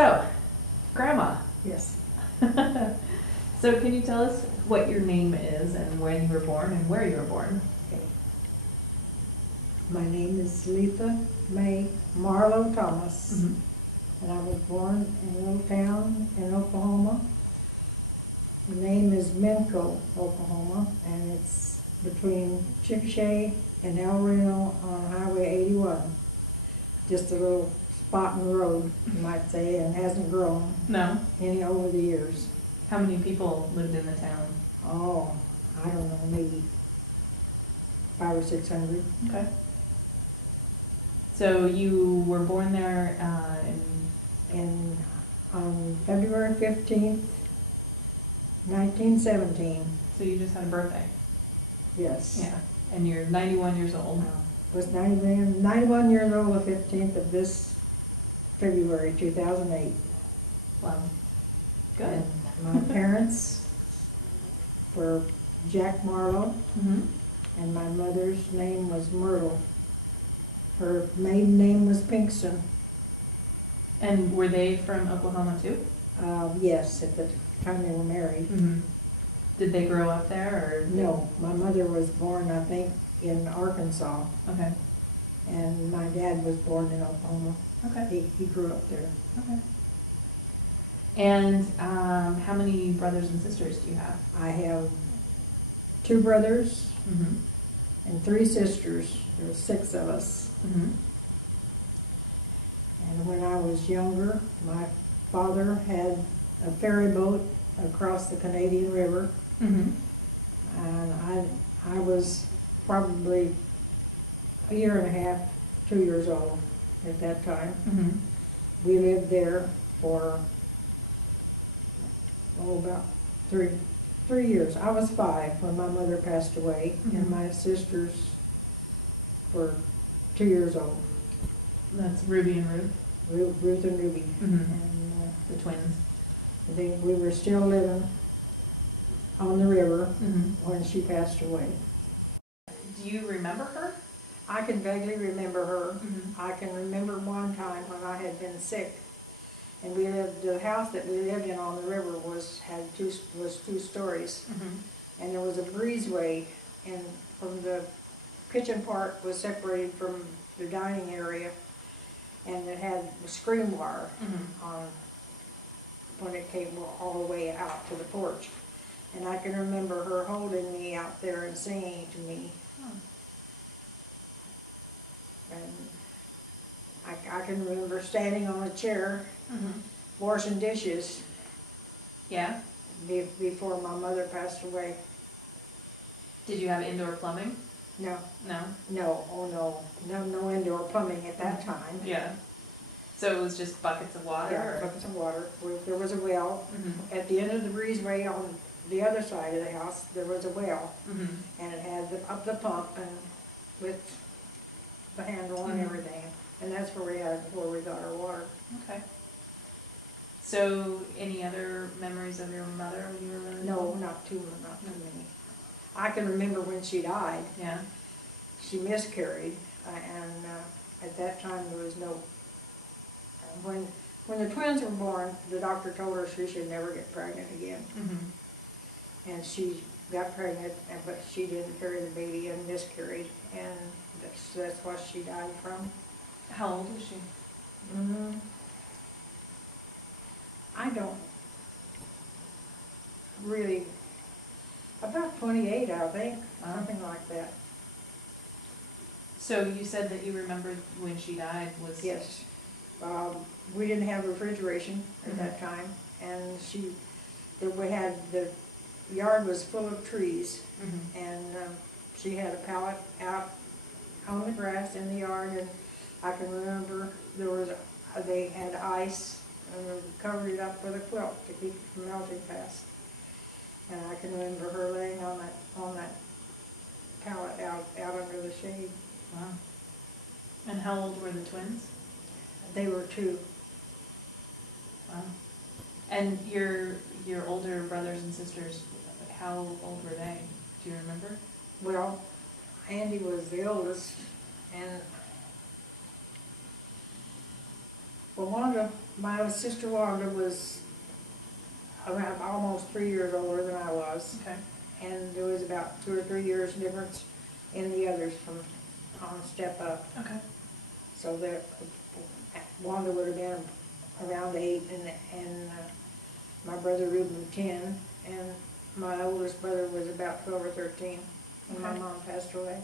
So, Grandma. Yes. So can you tell us what your name is and when you were born and where you were born? Okay. My name is Letha May Marlowe Thomas, and I was born in a little town in Oklahoma. The name is Minco, Oklahoma, and it's between Chickasha and El Reno on Highway 81. Just a little spot in the road, you might say, and hasn't grown any over the years. How many people lived in the town? Oh, I don't know, maybe 500 or 600. Okay. So you were born there on February 15th, 1917. So you just had a birthday? Yes. Yeah. And you're 91 years old? Was 91 years old the 15th of this February 2008. Wow. Good. And my parents were Jack Marlowe, and my mother's name was Myrtle. Her maiden name was Pinkston. And were they from Oklahoma too? Yes, at the time they were married. Did they grow up there, or? No, my mother was born, I think, in Arkansas. Okay. And my dad was born in Oklahoma. Okay. He grew up there. Okay. And how many brothers and sisters do you have? I have 2 brothers and 3 sisters. There were 6 of us. And when I was younger, my father had a ferry boat across the Canadian River. And I was probably a year and a half, 2 years old at that time. We lived there for about 3 years. I was 5 when my mother passed away, and my sisters were 2 years old. That's Ruby and Ruth? Ruth and Ruby. And the twins. We were still living on the river when she passed away. Do you remember her? I can vaguely remember her. I can remember one time when I had been sick, and the house that we lived in on the river was 2 stories, and there was a breezeway, and from the kitchen part was separated from the dining area, and it had a screen wire on when it came all the way out to the porch. And I can remember her holding me out there and singing to me. And I can remember standing on a chair, washing dishes. Yeah? Before my mother passed away. Did you have indoor plumbing? No. No? No, oh no. No indoor plumbing at that time. Yeah. So it was just buckets of water? Yeah, buckets of water. There was a well. At the end of the breezeway on the other side of the house, there was a well. And it had the pump and with the handle and everything. And that's where we got our water. Okay. So, any other memories of your mother when you were really No, not too many. I can remember when she died. Yeah. She miscarried, and at that time there was no. When the twins were born, the doctor told her she should never get pregnant again. And she got pregnant, but she didn't carry the baby and miscarried, and that's what she died from. How old was she? I don't really. About 28, I think, something like that. So you said that you remembered when she died was... Yes. We didn't have refrigeration at that time, and the yard was full of trees, and she had a pallet out on the grass in the yard, and I can remember they had ice, and they covered it up with a quilt to keep it from melting fast. And I can remember her laying on that pallet out under the shade. Wow. And how old were the twins? They were 2. Wow. And your older brothers and sisters, how old were they? Do you remember? Well, Andy was the oldest, and Well, my sister Wanda was around almost 3 years older than I was. Okay. And there was about 2 or 3 years difference in the others from on step up. Okay. So that Wanda would have been around 8, and my brother Reuben 10, and my oldest brother was about 12 or 13 when my Okay. mom passed away.